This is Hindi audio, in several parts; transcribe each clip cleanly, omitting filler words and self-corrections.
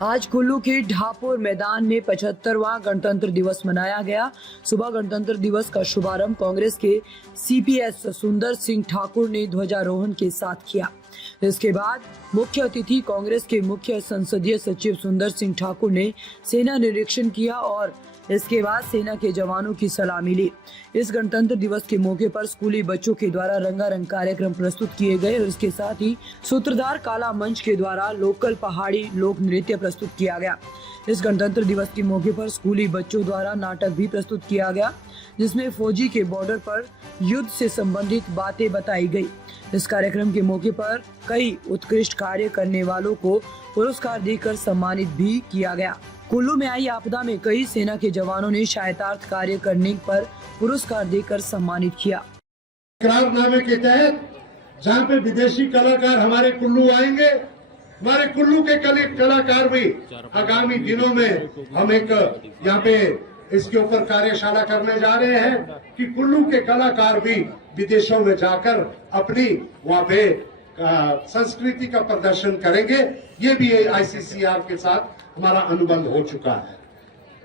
आज कुल्लू के ढापुर मैदान में 75वां गणतंत्र दिवस मनाया गया। सुबह गणतंत्र दिवस का शुभारंभ कांग्रेस के सीपीएस सुंदर सिंह ठाकुर ने ध्वजारोहण के साथ किया। इसके बाद मुख्य अतिथि कांग्रेस के मुख्य संसदीय सचिव सुंदर सिंह ठाकुर ने सेना निरीक्षण किया और इसके बाद सेना के जवानों की सलामी ली। इस गणतंत्र दिवस के मौके पर स्कूली बच्चों के द्वारा रंगारंग कार्यक्रम प्रस्तुत किए गए और इसके साथ ही सूत्रधार काला मंच के द्वारा लोकल पहाड़ी लोक नृत्य प्रस्तुत किया गया। इस गणतंत्र दिवस के मौके पर स्कूली बच्चों द्वारा नाटक भी प्रस्तुत किया गया, जिसमें फौजी के बॉर्डर पर युद्ध से संबंधित बातें बताई गई। इस कार्यक्रम के मौके पर कई उत्कृष्ट कार्य करने वालों को पुरस्कार देकर सम्मानित भी किया गया। कुल्लू में आई आपदा में कई सेना के जवानों ने सहायतार्थ कार्य करने पर पुरस्कार देकर सम्मानित किया। करारनामे के तहत जहाँ पे विदेशी कलाकार हमारे कुल्लू आएंगे, हमारे कुल्लू के कलाकार भी आगामी दिनों में हम एक यहाँ पे इसके ऊपर कार्यशाला करने जा रहे हैं कि कुल्लू के कलाकार भी विदेशों में जाकर अपनी वहाँ पे संस्कृति का प्रदर्शन करेंगे। ये भी आईसीसीआर के साथ हमारा अनुबंध हो चुका है।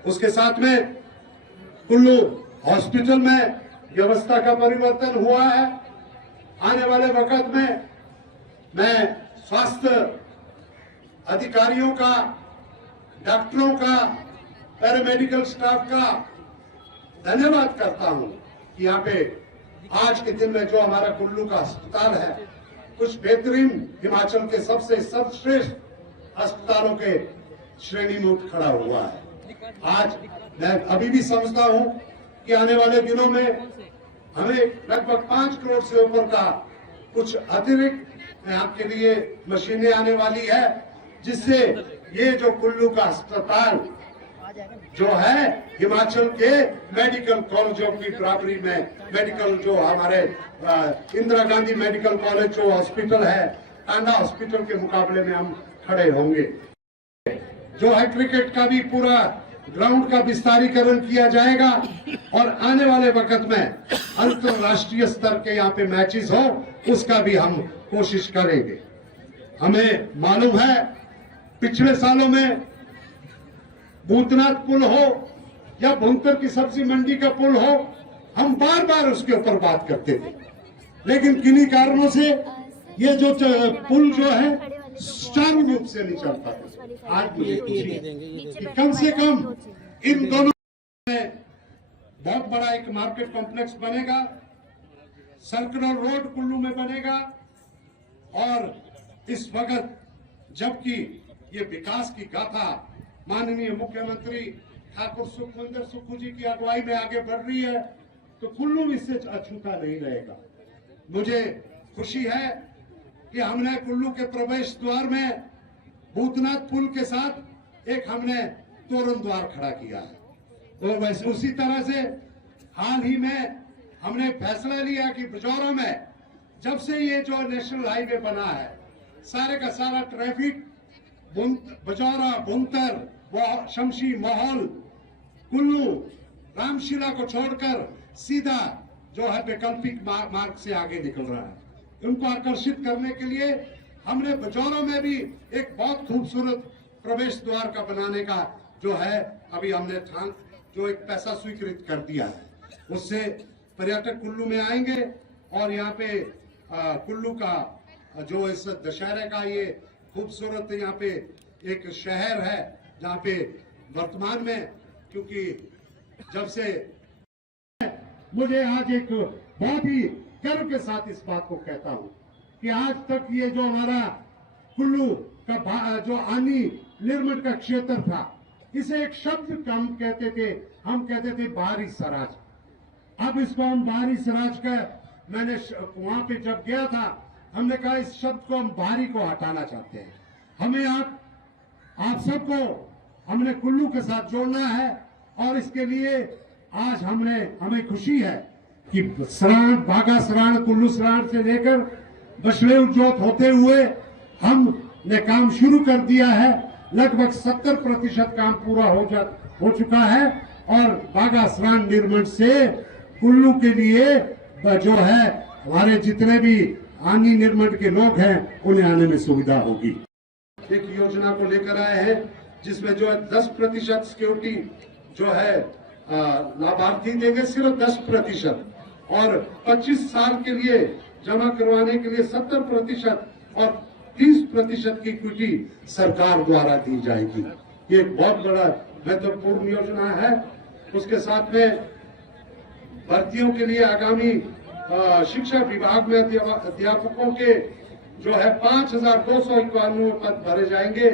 उसके साथ में कुल्लू हॉस्पिटल में व्यवस्था का परिवर्तन हुआ है। आने वाले वक्त में मैं स्वास्थ्य अधिकारियों का, डॉक्टरों का, पैरामेडिकल स्टाफ का धन्यवाद करता हूं कि यहाँ पे आज के दिन में जो हमारा कुल्लू का अस्पताल है, कुछ बेहतरीन हिमाचल के सबसे सर्वश्रेष्ठ अस्पतालों के श्रेणी में उठ खड़ा हुआ है। आज मैं अभी भी समझता हूं कि आने वाले दिनों में हमें लगभग 5 करोड़ से ऊपर का कुछ अतिरिक्त आपके लिए मशीनें आने वाली है, जिससे ये जो कुल्लू का अस्पताल जो है हिमाचल के मेडिकल कॉलेजों की बराबरी में, मेडिकल जो हमारे इंदिरा गांधी मेडिकल कॉलेज जो हॉस्पिटल है, टांडा हॉस्पिटल के मुकाबले में हम खड़े होंगे। जो है क्रिकेट का भी पूरा ग्राउंड का विस्तारीकरण किया जाएगा और आने वाले वक्त में अंतरराष्ट्रीय स्तर के यहाँ पे मैचेस हो, उसका भी हम कोशिश करेंगे। हमें मालूम है पिछले सालों में भूतनाथ पुल हो या भुंतर की सब्जी मंडी का पुल हो, हम बार बार उसके ऊपर बात करते थे, लेकिन किन्हीं कारणों से ये जो पुल जो है सुचारू रूप से नहीं चलता था। आज मुझे खुशी है कि कम से कम इन दोनों में बहुत बड़ा एक मार्केट कॉम्प्लेक्स बनेगा, सर्कुलर रोड कुल्लू में बनेगा और इस वक्त जबकि ये विकास की गाथा माननीय मुख्यमंत्री ठाकुर सुखविंदर सुक्खू जी की अगुवाई में आगे बढ़ रही है, तो कुल्लू इससे अछूता नहीं रहेगा। मुझे खुशी है कि हमने कुल्लू के प्रवेश द्वार में भूतनाथ पुल के साथ एक हमने तोरण द्वार खड़ा किया है। तो वैसे उसी तरह से हाल ही में हमने फैसला लिया कि बजौरा में जब से ये जो नेशनल हाईवे बना है, सारे का सारा ट्रैफिक बजौरा, भुंतर, शमशी, माहौल, कुल्लू, रामशिला को छोड़कर सीधा जो है वैकल्पिक मार्ग से आगे निकल रहा है। उनको आकर्षित करने के लिए हमने बजौरा में भी एक बहुत खूबसूरत प्रवेश द्वार का बनाने का जो है अभी हमने जो एक पैसा स्वीकृत कर दिया है। उससे पर्यटक कुल्लू में आएंगे और यहाँ पे कुल्लू का जो इस दशहरे का ये खूबसूरत यहाँ पे एक शहर है, जहाँ पे वर्तमान में, क्योंकि जब से मुझे आज एक बहुत ही गर्व के साथ इस बात को कहता हूँ कि आज तक ये जो हमारा कुल्लू का जो आनी निर्मट का क्षेत्र था, इसे एक शब्द हम कहते थे बाहरी सराज। अब इसको हम बाहरी सराज का, मैंने वहां पे जब गया था, हमने कहा इस शब्द को हम बाहरी को हटाना चाहते हैं। हमें आप सबको हमने कुल्लू के साथ जोड़ना है और इसके लिए आज हमें खुशी है कि सराण, बागा सराण, कुल्लू सराण से लेकर बशले उज्जोत होते हुए हमने काम शुरू कर दिया है। लगभग 70% काम पूरा हो चुका है और बागा सराण निर्माण से कुल्लू के लिए जो है हमारे जितने भी आनी निर्माण के लोग हैं उन्हें आने में सुविधा होगी। एक योजना को लेकर आए हैं जिसमें जो है 10% सिक्योरिटी जो है लाभार्थी देंगे, सिर्फ 10%, और 25 साल के लिए जमा करवाने के लिए 70% और 30% की इक्विटी सरकार द्वारा दी जाएगी। ये एक बहुत बड़ा महत्वपूर्ण योजना है। उसके साथ में भर्तियों के लिए आगामी शिक्षा विभाग में अध्यापकों के जो है 5,291 पद भरे जाएंगे,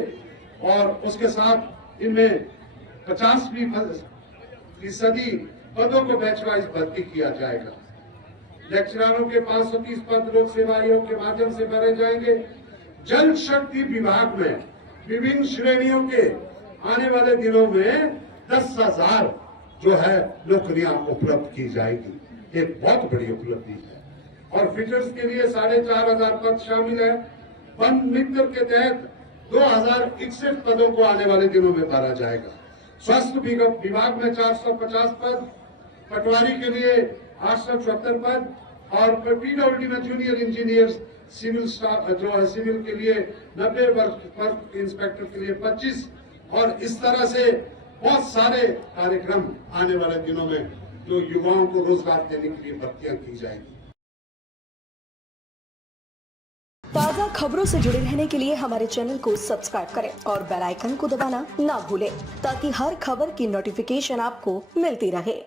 और उसके साथ इनमें 50% पदों को बैच वाइज भर्ती किया जाएगा। लेक्चररों के 530 पद लोक सेवा आयोग के माध्यम से भरे जाएंगे। जल शक्ति विभाग में विभिन्न श्रेणियों के आने वाले दिनों में 10,000 जो है नौकरियां उपलब्ध की जाएगी। एक बहुत बड़ी उपलब्धि है। और फिटर्स के लिए 4,500 पद शामिल है। वन मित्र के तहत 2,061 पदों को आने वाले दिनों में भरा जाएगा। स्वास्थ्य विभाग में 450 पद, पटवारी के लिए 874 पद, और पीडब्ल्यूडी में जूनियर इंजीनियर सिविल स्टाफ जो है सिविल के लिए 90 वर्ग इंस्पेक्टर के लिए 25, और इस तरह से बहुत सारे कार्यक्रम आने वाले दिनों में जो युवाओं को रोजगार देने के लिए भर्तियां की जाएगी। ताज़ा खबरों से जुड़े रहने के लिए हमारे चैनल को सब्सक्राइब करें और बेल आइकन को दबाना ना भूलें, ताकि हर खबर की नोटिफिकेशन आपको मिलती रहे।